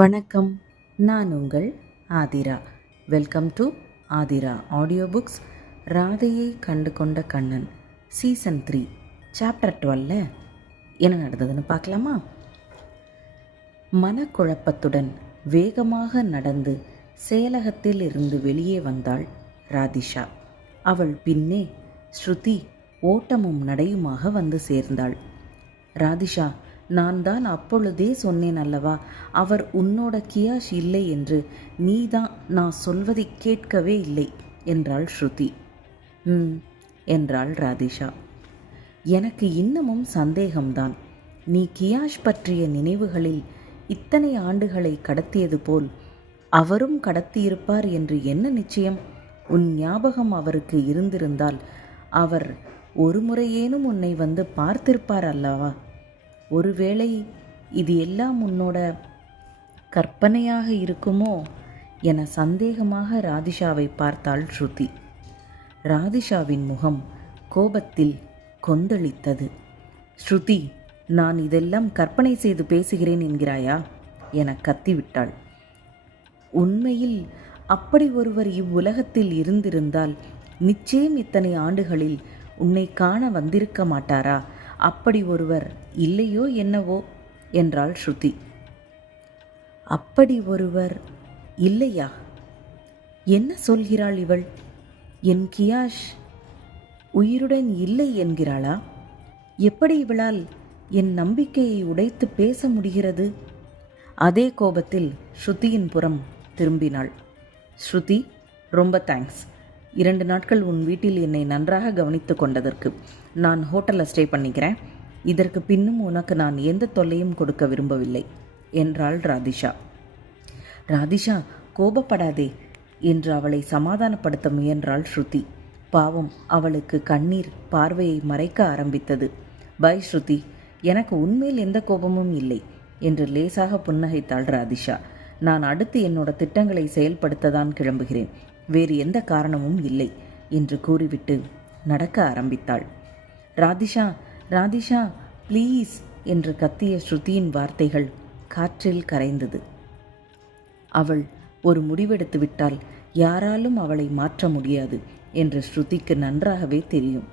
வணக்கம். நான் உங்கள் Aathira. Welcome to Aathira audio books. ராதையை கண்டு கொண்ட கண்ணன் சீசன் 3 சாப்டர் 12 என்ன நடந்ததுன்னு பார்க்கலாமா? மனக்குழப்பத்துடன் வேகமாக நடந்து செயலகத்தில் இருந்து வெளியே வந்தாள் ராதிஷா. அவள் பின்னே ஸ்ருதி ஓட்டமும் நடையுமாக வந்து சேர்ந்தாள். ராதிஷா, நான் தான் அப்பொழுதே சொன்னேன் அல்லவா, அவர் உன்னோட கியாஷ் இல்லை என்று. நீதான் நான் சொல்வதை கேட்கவே இல்லை என்றாள் ஸ்ருதி. என்றாள் ராதிஷா. எனக்கு இன்னமும் சந்தேகம்தான். நீ கியாஷ் பற்றிய நினைவுகளில் இத்தனை ஆண்டுகளை கடத்தியது போல் அவரும் கடத்தியிருப்பார் என்று என்ன நிச்சயம்? உன் ஞாபகம் அவருக்கு இருந்திருந்தால் அவர் ஒரு முறையேனும் உன்னை வந்து பார்த்திருப்பார் அல்லவா? ஒருவேளை இது எல்லாம் உன்னோட கற்பனையாக இருக்குமோ என சந்தேகமாக ராதிஷாவை பார்த்தாள் ஸ்ருதி. ராதிஷாவின் முகம் கோபத்தில் கொந்தளித்தது. ஸ்ருதி, நான் இதெல்லாம் கற்பனை செய்து பேசுகிறேன் என்கிறாயா என கத்திவிட்டாள். உண்மையில் அப்படி ஒருவர் இவ்வுலகத்தில் இருந்திருந்தால் நிச்சயம் இத்தனை ஆண்டுகளில் உன்னை காண வந்திருக்க மாட்டாரா? அப்படி ஒருவர் இல்லையோ என்னவோ என்றாள் ஸ்ருதி. அப்படி ஒருவர் இல்லையா? என்ன சொல்கிறாள் இவள்? என் கியாஷ் உயிருடன் இல்லை என்கிறாளா? எப்படி இவளால் என் நம்பிக்கையை உடைத்து பேச முடிகிறது? அதே கோபத்தில் ஸ்ருதியின் புறம் திரும்பினாள். ஸ்ருதி, ரொம்ப தேங்க்ஸ். 2 நாட்கள் உன் வீட்டில் என்னை நன்றாக கவனித்து கொண்டதற்கு. நான் ஹோட்டலில் ஸ்டே பண்ணிக்கிறேன். இதற்கு பின்னும் உனக்கு நான் எந்த தொல்லையும் கொடுக்க விரும்பவில்லை என்றாள் ராதிஷா. ராதிஷா, கோபப்படாதே என்று அவளை சமாதானப்படுத்த முயன்றாள் ஸ்ருதி. பாவம், அவளுக்கு கண்ணீர் பார்வையை மறைக்க ஆரம்பித்தது. பை ஸ்ருதி, எனக்கு உண்மையில் எந்த கோபமும் இல்லை என்று லேசாக புன்னகைத்தாள் ராதிஷா. நான் அடுத்து என்னோட திட்டங்களை செயல்படுத்ததான் கிளம்புகிறேன். வேறு எந்த காரணமும் இல்லை என்று கூறிவிட்டு நடக்க ஆரம்பித்தாள். ராதிஷா, ராதிஷா ப்ளீஸ் என்று கத்திய ஸ்ருதியின் வார்த்தைகள் காற்றில் கரைந்தது. அவள் ஒரு முடிவெடுத்து விட்டால் யாராலும் அவளை மாற்ற முடியாது என்று ஸ்ருதிக்கு நன்றாகவே தெரியும்.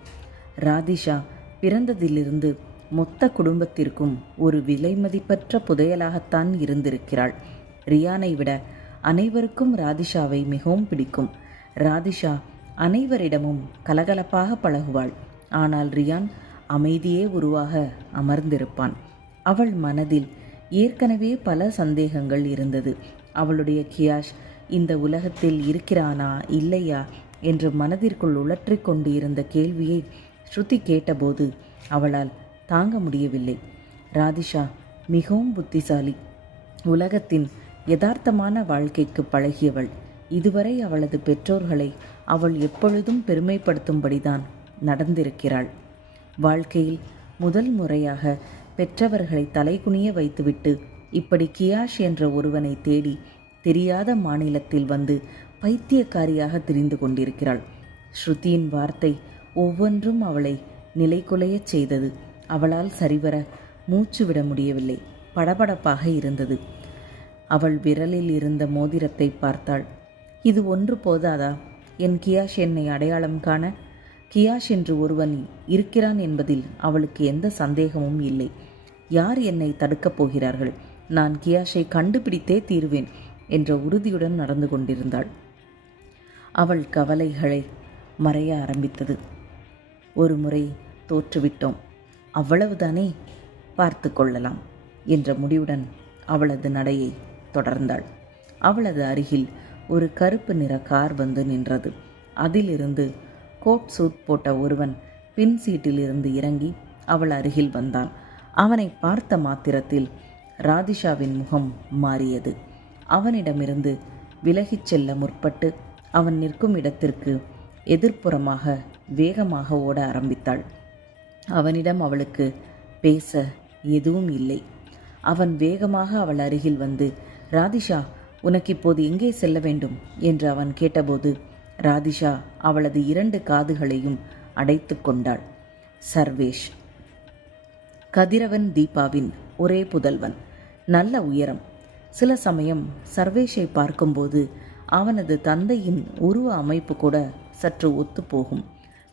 ராதிஷா பிறந்ததிலிருந்து மொத்த குடும்பத்திற்கும் ஒரு விலைமதிப்பற்ற புதையலாகத்தான் இருந்திருக்கிறாள். ரியானை விட அனைவருக்கும் ராதிஷாவை மிகவும் பிடிக்கும். ராதிஷா அனைவரிடமும் கலகலப்பாக பழகுவாள். ஆனால் ரியான் அமைதியே உருவாக அமர்ந்திருப்பான். அவள் மனதில் ஏற்கனவே பல சந்தேகங்கள் இருந்தது. அவளுடைய கியாஷ் இந்த உலகத்தில் இருக்கிறானா இல்லையா என்று மனதிற்குள் உழற்றிக் கொண்டு இருந்த கேள்வியை ஸ்ருதி கேட்டபோது அவளால் தாங்க முடியவில்லை. ராதிஷா மிகவும் புத்திசாலி. உலகத்தின் யதார்த்தமான வாழ்க்கைக்கு பழகியவள். இதுவரை அவளது பெற்றோர்களை அவள் எப்பொழுதும் பெருமைப்படுத்தும்படிதான் நடந்திருக்கிறாள். வாழ்க்கையில் முதல் முறையாக பெற்றவர்களை தலைகுனிய வைத்துவிட்டு இப்படி கியாஷ் என்ற ஒருவனை தேடி தெரியாத மாநிலத்தில் வந்து பைத்தியக்காரியாக திரிந்து கொண்டிருக்கிறாள். ஸ்ருதியின் வார்த்தை ஒவ்வொன்றும் அவளை நிலைகுலையச் செய்தது. அவளால் சரிவர மூச்சு விட முடியவில்லை. படபடப்பாக இருந்தது. அவள் விரலில் இருந்த மோதிரத்தை பார்த்தாள். இது ஒன்று போதாதா? என் கியாஷ் என்னை அடையாளம் காண? கியாஷ் என்று ஒருவன் இருக்கிறான் என்பதில் அவளுக்கு எந்த சந்தேகமும் இல்லை. யார் என்னை தடுக்கப் போகிறார்கள்? நான் கியாஷை கண்டுபிடித்தே தீருவேன் என்ற உறுதியுடன் நடந்து கொண்டிருந்தாள். அவள் கவலைகளை மறைய ஆரம்பித்தது. ஒரு முறை தோற்றுவிட்டோம், அவ்வளவுதானே, பார்த்து கொள்ளலாம் என்ற முடிவுடன் அவளது நடையை தொடர்ந்தாள். அவளது அருகில் ஒரு கருப்பு நிற கார் வந்து நின்றது. அதிலிருந்து கோட் சூட் போட்ட ஒருவன் பின் சீட்டில் இருந்து இறங்கி அவள் அருகில் வந்தான். அவனை பார்த்த மாத்திரத்தில் ராதிஷாவின் முகம் மாறியது. அவனிடமிருந்து விலகிச் செல்ல முற்பட்டு அவன் நிற்கும் இடத்திற்கு எதிர்ப்புறமாக வேகமாக ஓட ஆரம்பித்தாள். அவனிடம் அவளுக்கு பேச எதுவும் இல்லை. அவன் வேகமாக அவள் அருகில் வந்து, ராதிஷா, உனக்கு இப்போது எங்கே செல்ல வேண்டும் என்று அவன் கேட்டபோது ராதிஷா அவளது 2 காதுகளையும் அடைத்து கொண்டாள். சர்வேஷ், கதிரவன் தீபாவின் ஒரே புதல்வன். நல்ல உயரம், சில சமயம் சர்வேஷை பார்க்கும்போது அவனது தந்தையின் உருவ அமைப்பு கூட சற்று ஒத்துப்போகும்.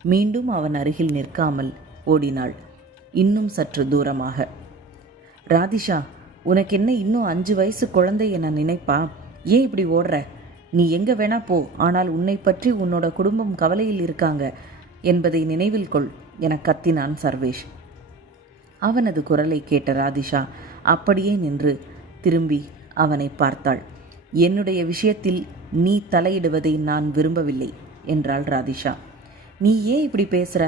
மீண்டும் அவன் அருகில் நிற்காமல் ஓடினாள், இன்னும் சற்று தூரமாக. ராதிஷா, உனக்கு என்ன இன்னும் 5 வயசு குழந்தை என நினைப்பா? ஏன் இப்படி ஓடுற? நீ எங்கே வேணா போ, ஆனால் உன்னை பற்றி உன்னோட குடும்பம் கவலையில் இருக்காங்க என்பதை நினைவில் கொள் என கத்தினான் சர்வேஷ். அவனது குரலை கேட்ட ராதிஷா அப்படியே நின்று திரும்பி அவனை பார்த்தாள். என்னுடைய விஷயத்தில் நீ தலையிடுவதை நான் விரும்பவில்லை என்றாள் ராதிஷா. நீ ஏன் இப்படி பேசுகிற?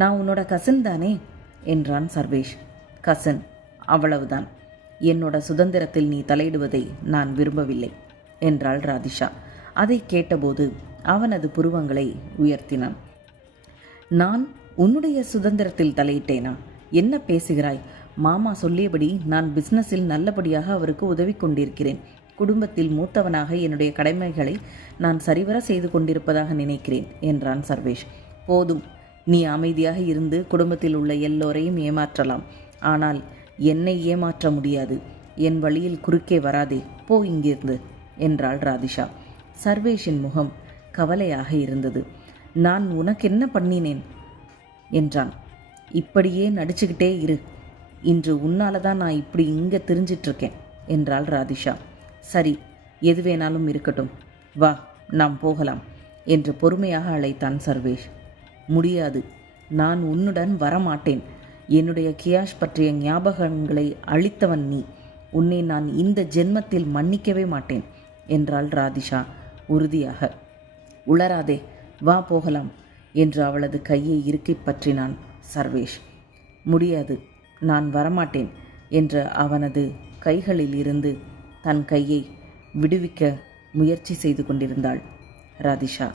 நான் உன்னோட கசின் தானே என்றான் சர்வேஷ். கசின், அவ்வளவுதான். என்னோட சுதந்திரத்தில் நீ தலையிடுவதை நான் விரும்பவில்லை என்றாள் ராதிஷா. அதை கேட்டபோது அவனது புருவங்களை உயர்த்தினான். நான் உன்னுடைய சுதந்திரத்தில் தலையிட்டேனா? என்ன பேசுகிறாய்? மாமா சொல்லியபடி நான் பிஸ்னஸில் நல்லபடியாக அவருக்கு உதவி கொண்டிருக்கிறேன். குடும்பத்தில் மூத்தவனாக என்னுடைய கடமைகளை நான் சரிவர செய்து கொண்டிருப்பதாக நினைக்கிறேன் என்றான் சர்வேஷ். போதும், நீ அமைதியாக இருந்து குடும்பத்தில் உள்ள எல்லோரையும் ஏமாற்றலாம், ஆனால் என்னை ஏமாற்ற முடியாது. என் வழியில் குறுக்கே வராதே, போ இங்கிருந்து என்றாள் ராதிஷா. சர்வேஷின் முகம் கவலையாக இருந்தது. நான் உனக்கு என்ன பண்ணினேன் என்றான். இப்படியே நடிச்சுக்கிட்டே இரு. இன்று உன்னால தான் நான் இப்படி இங்கே திரிஞ்சிட்ருக்கேன் என்றாள் ராதிஷா. சரி, எது வேணாலும் இருக்கட்டும், வா நாம் போகலாம் என்று பொறுமையாக அழைத்தான் சர்வேஷ். முடியாது, நான் உன்னுடன் வரமாட்டேன். என்னுடைய கியாஷ் பற்றிய ஞாபகங்களை அழித்தவன் நீ. உன்னை நான் இந்த ஜென்மத்தில் மன்னிக்கவே மாட்டேன் என்றாள் ராதிஷா உறுதியாக. உளராதே, வா போகலாம் என்று அவளது கையை இறுக்கி பற்றினான் சர்வேஷ். முடியாது, நான் வரமாட்டேன் என்ற அவனது கைகளில் இருந்து தன் கையை விடுவிக்க முயற்சி செய்து கொண்டிருந்தாள் ராதிஷா.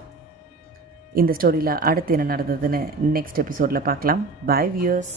இந்த ஸ்டோரியில் அடுத்து என்ன நடந்ததுன்னு நெக்ஸ்ட் எபிசோடில் பார்க்கலாம். பாய் வியூயர்ஸ்.